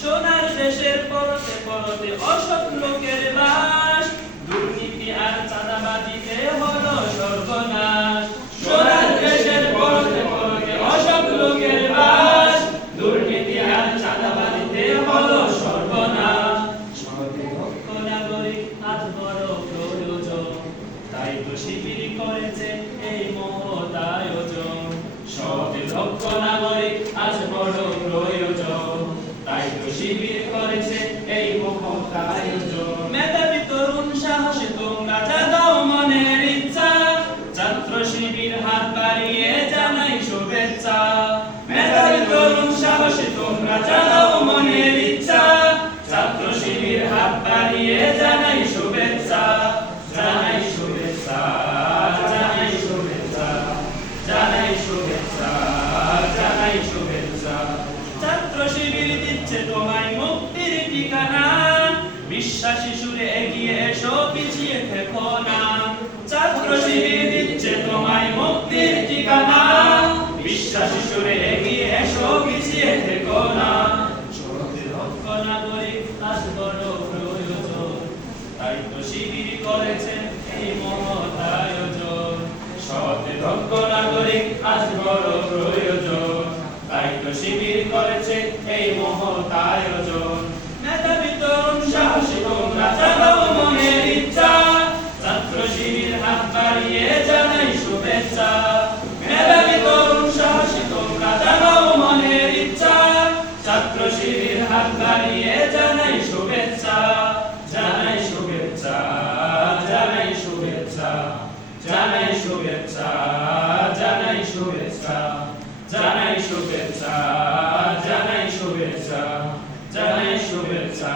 সোনার দেশের পরতে পরতে অসৎ লোকের বাস, দুর্নীতি আর চাঁদাবাজিতে হলো সর্বনাশ। সোনার দেশের পরতে পরতে অসৎ লোকের বাস, দুর্নীতি আর চাঁদাবাজিতে হলো সর্বনাশ। সৎ নাগরিক আজ বড় প্রয়োজন, তাই তো শিবির করেছে এই মহৎ আয়োজন। সৎ লক্ষ নাগরিক আজ বড় প্রয়োজন, তাই তো শিবির করেছে এই মহৎ আয়োজন। মেধাবী তরুণ সাহসী তোমরা জাগাও মনের ইচ্ছা, ছাত্র শিবির হাত বাড়িয়ে জানাই শুভেচ্ছা। মেধাবী তরুণ সাহসী তোমরা জাগাও মনের ইচ্ছা, ছাত্র শিবির হাত বাড়িয়ে জানাই শুভেচ্ছা। জানাই শুভেচ্ছা, জানাই শুভেচ্ছা, জানাই শুভেচ্ছা, জানাই শুভেচ্ছা। ছাত্র শিবির দিচ্ছে তোমায় মুক্তির ঠিকানা, বিশ্বাসী সুরে এগিয়ে এসো পিছিয়ে থেকো না। ছাত্র শিবির দিচ্ছে তোমায় মুক্তির ঠিকানা, বিশ্বাসী সুরে এগিয়ে এসো পিছিয়ে থেকো না। সৎ লক্ষ নাগরিক আজ বড় প্রয়োজন, তাই তো শিবির করেছে এই মহৎ আয়োজন। সৎ লক্ষ নাগরিক আজ বড় প্রয়োজন, তাই তো শিবির করেছে এই মহৎ আয়োজন। মেধাবী তরুণ সাহসী তোমরা জাগাও মনের ইচ্ছা, ছাত্র শিবির হাত বাড়িয়ে জানাই শুভেচ্ছা। মেধাবী তরুণ সাহসী তোমরা জাগাও মনের ইচ্ছা, ছাত্র শিবির হাত বাড়িয়ে জানাই শুভেচ্ছা। জানাই শুভেচ্ছা, জানাই শুভেচ্ছা, জানাই শুভেচ্ছা, জানাই শুভেচ্ছা, জানাই শুভেচ্ছা, জানাই শুভেচ্ছা, জানাই শুভেচ্ছা।